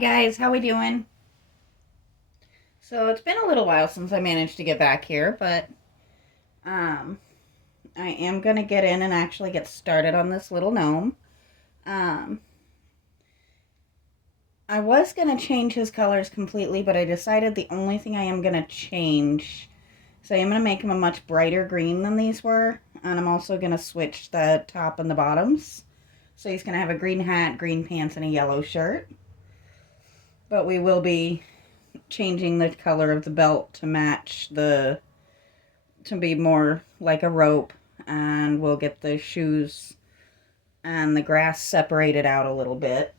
Guys, how we doing? So it's been a little while since I managed to get back here, but um I am gonna get in and actually get started on this little gnome. Um I was gonna change his colors completely, but I decided the only thing I am gonna change, so I am gonna make him a much brighter green than these were, and I'm also gonna switch the top and the bottoms. So he's gonna have a green hat, green pants, and a yellow shirt. But we will be changing the color of the belt to match to be more like a rope, and we'll get the shoes and the grass separated out a little bit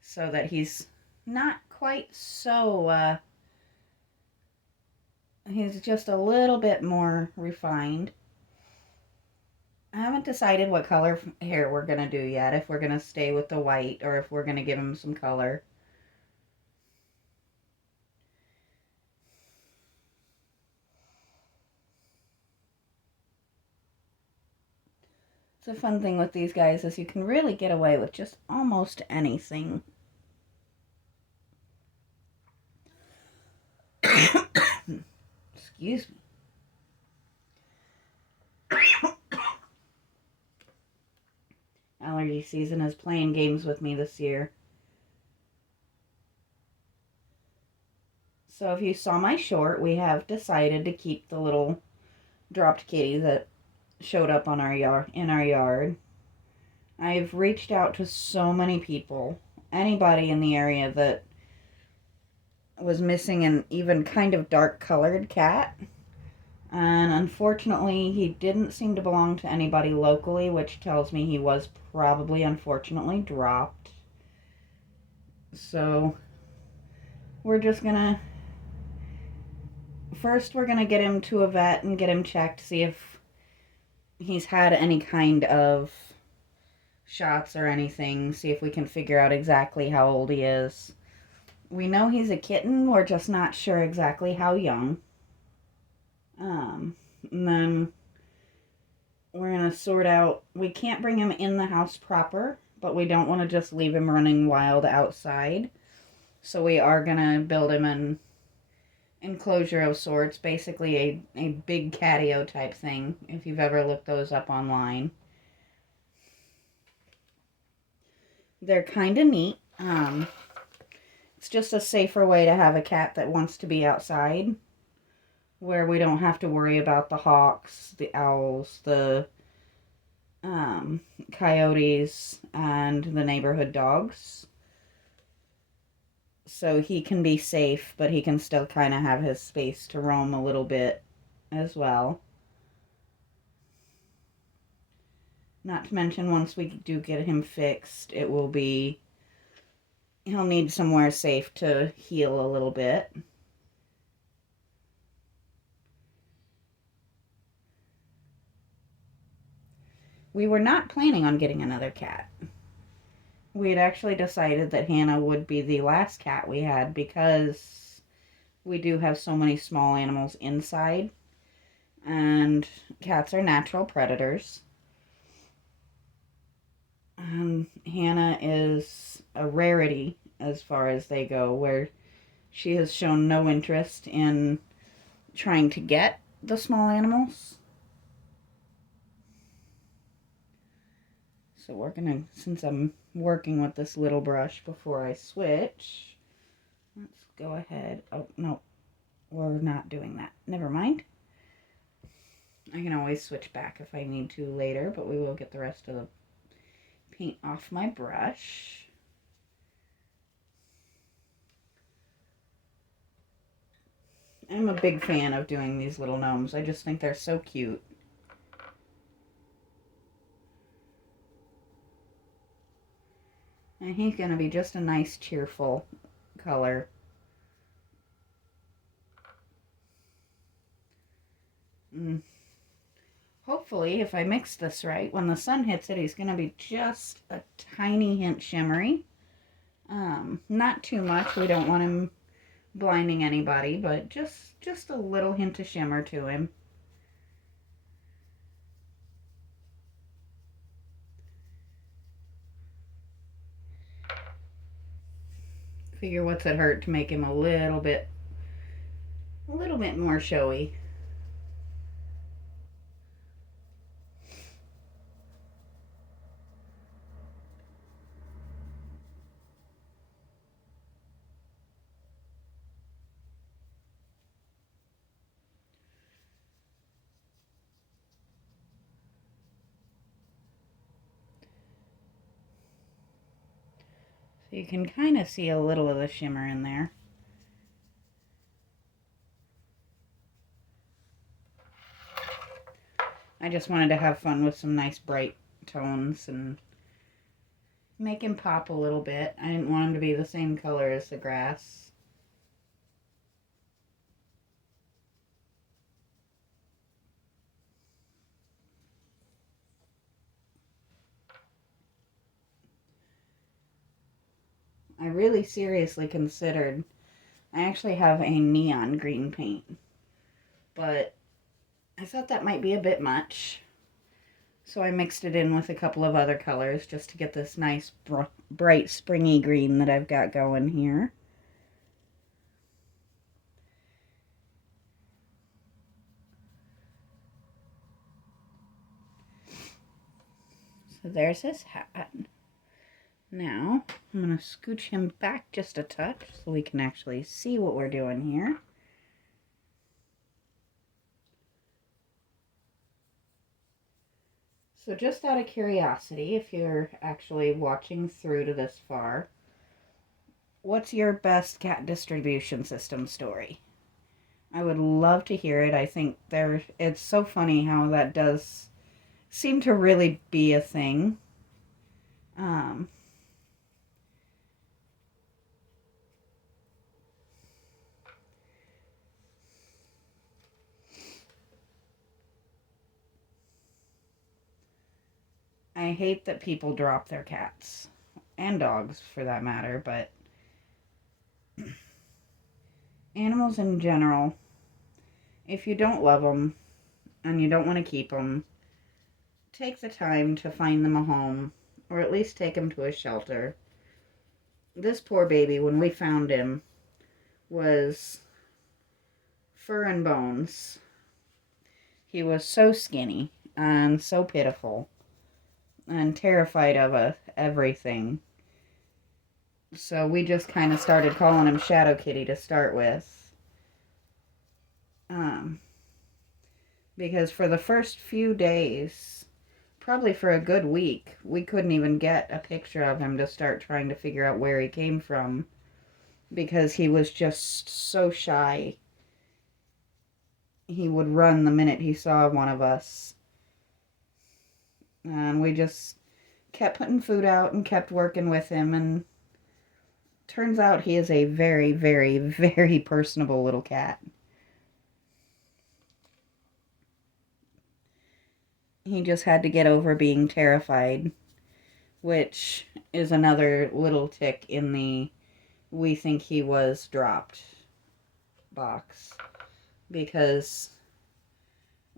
so that he's not quite so he's just a little bit more refined. I haven't decided what color hair we're gonna do yet, if we're gonna stay with the white or if we're gonna give him some color. It's a fun thing with these guys is you can really get away with just almost anything. Excuse me. Allergy season is playing games with me this year. So if you saw my short, we have decided to keep the little dropped kitty that showed up on our yard. I've reached out to so many people, anybody in the area that was missing an even kind of dark colored cat. And unfortunately, he didn't seem to belong to anybody locally, which tells me he was probably unfortunately dropped. So we're just gonna first we're gonna get him to a vet and get him checked, see if he's had any kind of shots or anything, see if we can figure out exactly how old he is. We know he's a kitten, we're just not sure exactly how young. And then we're going to sort out, we can't bring him in the house proper, but we don't want to just leave him running wild outside. So we are going to build him an enclosure of sorts, basically a big catio type thing, if you've ever looked those up online. They're kind of neat. It's just a safer way to have a cat that wants to be outside, where we don't have to worry about the hawks, the owls, the coyotes, and the neighborhood dogs. So he can be safe, but he can still kind of have his space to roam a little bit as well. Not to mention, once we do get him fixed, he'll need somewhere safe to heal a little bit. We were not planning on getting another cat. We had actually decided that Hannah would be the last cat we had because we do have so many small animals inside, and cats are natural predators. Hannah is a rarity as far as they go, where she has shown no interest in trying to get the small animals. So we're gonna, since I'm working with this little brush before I switch, let's go ahead. Oh, no, we're not doing that. Never mind. I can always switch back if I need to later, but we will get the rest of the paint off my brush. I'm a big fan of doing these little gnomes. I just think they're so cute. And he's going to be just a nice, cheerful color. Hopefully, if I mix this right, when the sun hits it, he's going to be just a tiny hint shimmery. Not too much. We don't want him blinding anybody, but just a little hint of shimmer to him. Figure what's it hurt to make him a little bit more showy. So you can kind of see a little of the shimmer in there. I just wanted to have fun with some nice bright tones and make him pop a little bit. I didn't want him to be the same color as the grass. I really seriously considered, I actually have a neon green paint, but I thought that might be a bit much. So I mixed it in with a couple of other colors just to get this nice bright springy green that I've got going here. So there's his hat. Now I'm going to scooch him back just a touch so we can actually see what we're doing here. So just out of curiosity, if you're actually watching through to this far, what's your best cat distribution system story? I would love to hear it. I think it's so funny how that does seem to really be a thing. I hate that people drop their cats, and dogs for that matter, but animals in general, if you don't love them and you don't want to keep them, take the time to find them a home, or at least take them to a shelter. This poor baby, when we found him, was fur and bones. He was so skinny and so pitiful and terrified of everything. So we just kind of started calling him Shadow Kitty to start with. Because for the first few days, probably for a good week, we couldn't even get a picture of him to start trying to figure out where he came from. Because he was just so shy. He would run the minute he saw one of us. And we just kept putting food out and kept working with him, and turns out he is a very, very, very personable little cat. He just had to get over being terrified, which is another little tick in the we think he was dropped box, because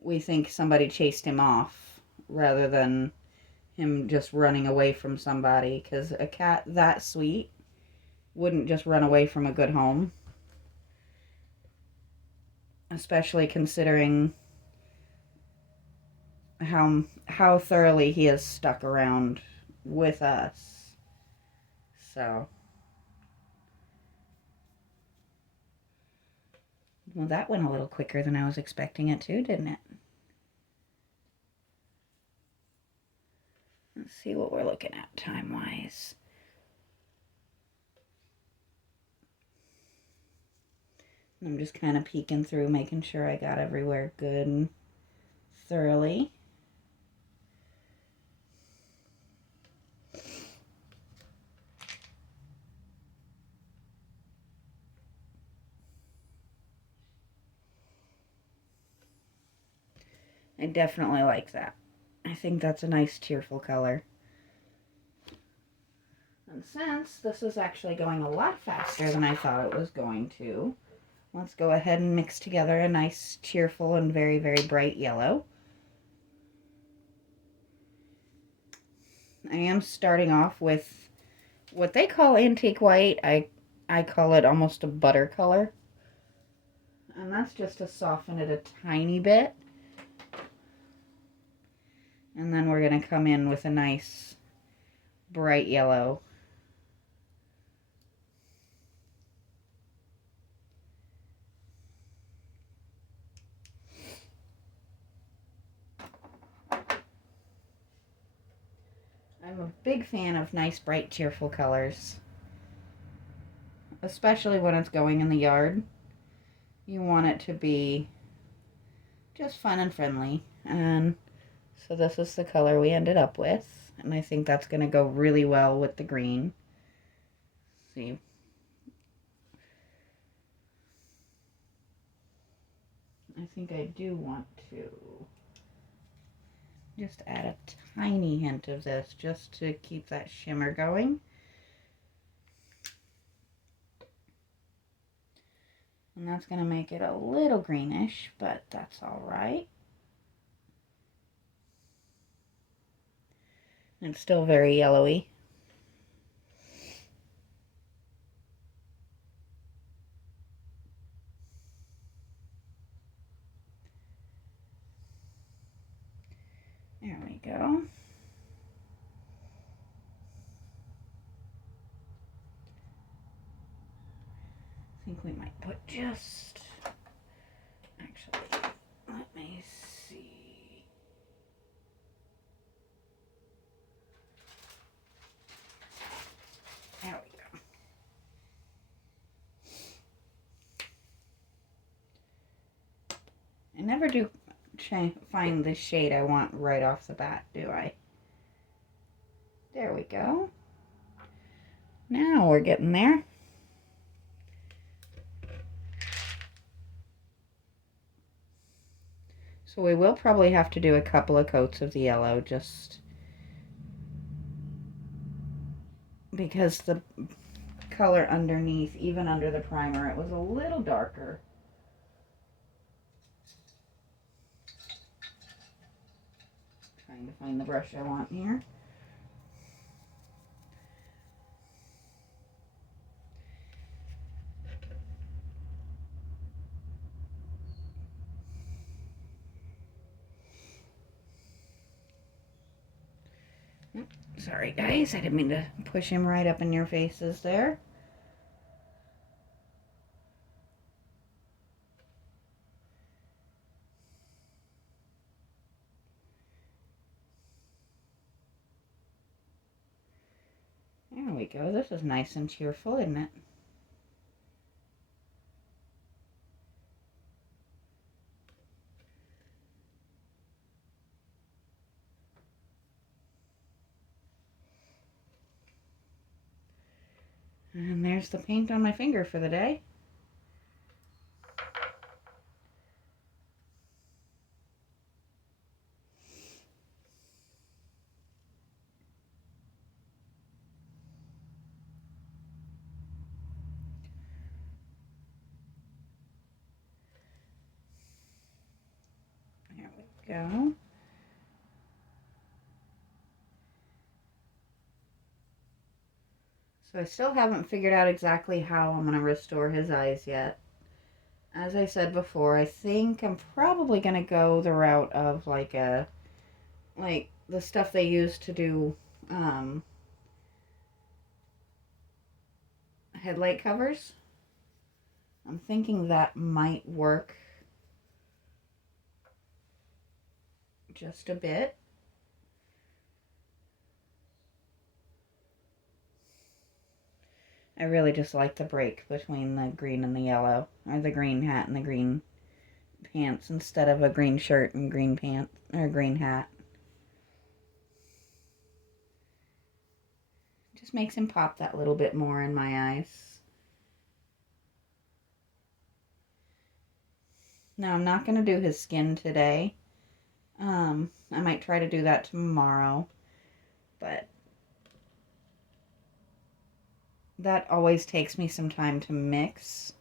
we think somebody chased him off rather than him just running away from somebody, because a cat that sweet wouldn't just run away from a good home, especially considering how thoroughly he has stuck around with us. So, well, that went a little quicker than I was expecting it to, didn't it? Let's see what we're looking at time-wise. I'm just kind of peeking through, making sure I got everywhere good and thoroughly. I definitely like that. I think that's a nice cheerful color. And since this is actually going a lot faster than I thought it was going to, let's go ahead and mix together a nice cheerful and very, very bright yellow. I am starting off with what they call antique white. I I call it almost a butter color. And that's just to soften it a tiny bit. And then we're going to come in with a nice bright yellow. I'm a big fan of nice, bright, cheerful colors, especially when it's going in the yard. You want it to be just fun and friendly. And so this is the color we ended up with, and I think that's going to go really well with the green. See, I think I do want to just add a tiny hint of this just to keep that shimmer going. And that's going to make it a little greenish, but that's all right. It's still very yellowy. There we go. I think we might put just, actually, let me see. There we go. I never do find the shade I want right off the bat, do I? There we go. Now we're getting there. So we will probably have to do a couple of coats of the yellow just because the color underneath, even under the primer, it was a little darker. Trying to find the brush I want here. Sorry guys, I didn't mean to push him right up in your faces there. There we go. This is nice and cheerful, isn't it? And there's the paint on my finger for the day. There we go. So I still haven't figured out exactly how I'm going to restore his eyes yet. As I said before, I think I'm probably going to go the route of like the stuff they use to do headlight covers. I'm thinking that might work just a bit. I really just like the break between the green and the yellow, or the green hat and the green pants instead of a green shirt and green pants or green hat. Just makes him pop that little bit more in my eyes. Now I'm not going to do his skin today. I might try to do that tomorrow, but that always takes me some time to mix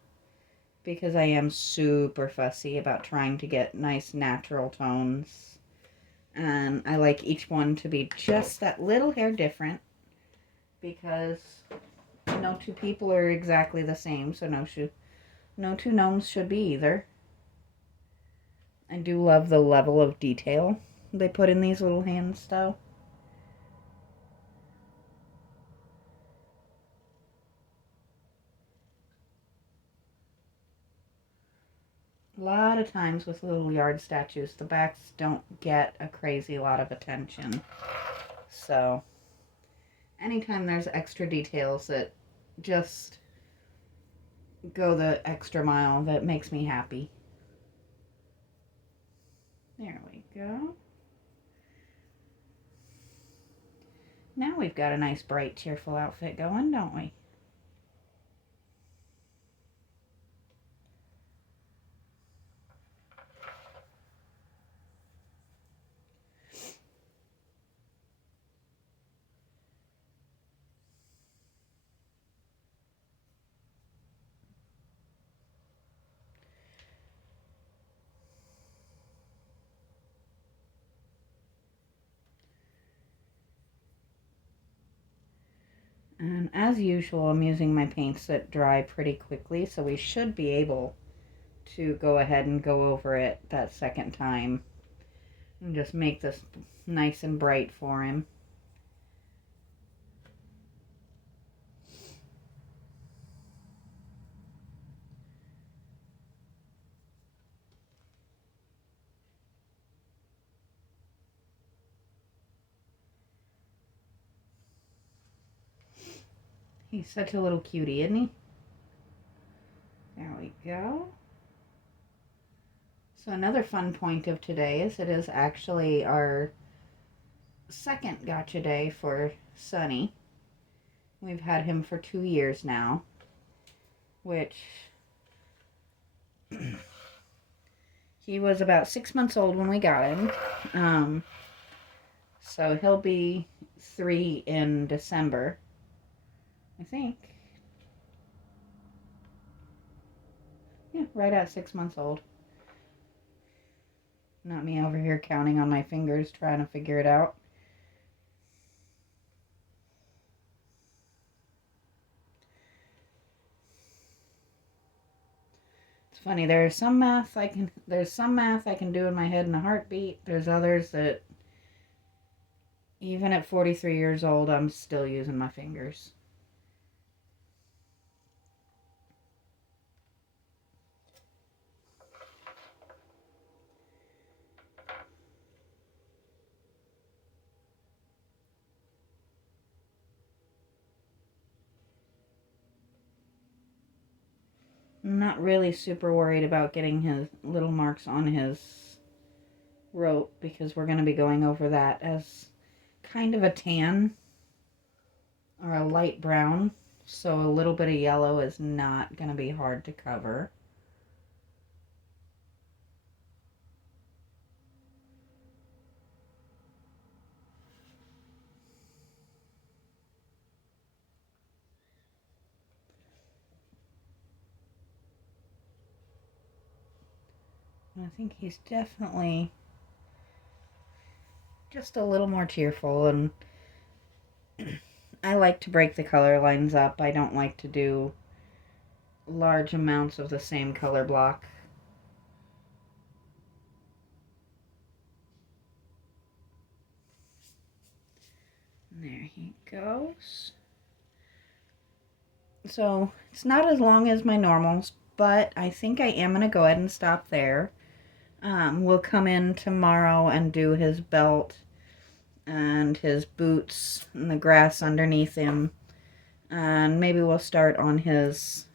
because I am super fussy about trying to get nice natural tones. And I like each one to be just that little hair different because no two people are exactly the same, so no two gnomes should be either. I do love the level of detail they put in these little hands, though. A lot of times with little yard statues, the backs don't get a crazy lot of attention. So, anytime there's extra details that just go the extra mile, that makes me happy. There we go. Now we've got a nice, bright, cheerful outfit going, don't we? And as usual, I'm using my paints that dry pretty quickly, so we should be able to go ahead and go over it that second time and just make this nice and bright for him. He's such a little cutie, isn't he? There we go. So another fun point of today is it is actually our second gotcha day for Sunny. We've had him for 2 years now, which he was about 6 months old when we got him. So he'll be 3 in December, I think. Yeah, right at 6 months old. Not me over here counting on my fingers trying to figure it out. It's funny, there's some math I can do in my head in a heartbeat. There's others that even at 43 years old, I'm still using my fingers. I'm not really super worried about getting his little marks on his rope because we're going to be going over that as kind of a tan or a light brown. So a little bit of yellow is not going to be hard to cover. I think he's definitely just a little more cheerful, and I like to break the color lines up. I don't like to do large amounts of the same color block. There he goes. So it's not as long as my normals, but I think I am going to go ahead and stop there. We'll come in tomorrow and do his belt and his boots and the grass underneath him. And maybe we'll start on his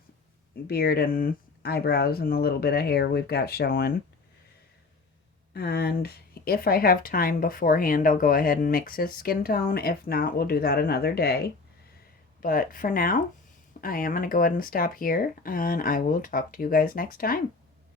beard and eyebrows and the little bit of hair we've got showing. And if I have time beforehand, I'll go ahead and mix his skin tone. If not, we'll do that another day. But for now, I am going to go ahead and stop here, and I will talk to you guys next time.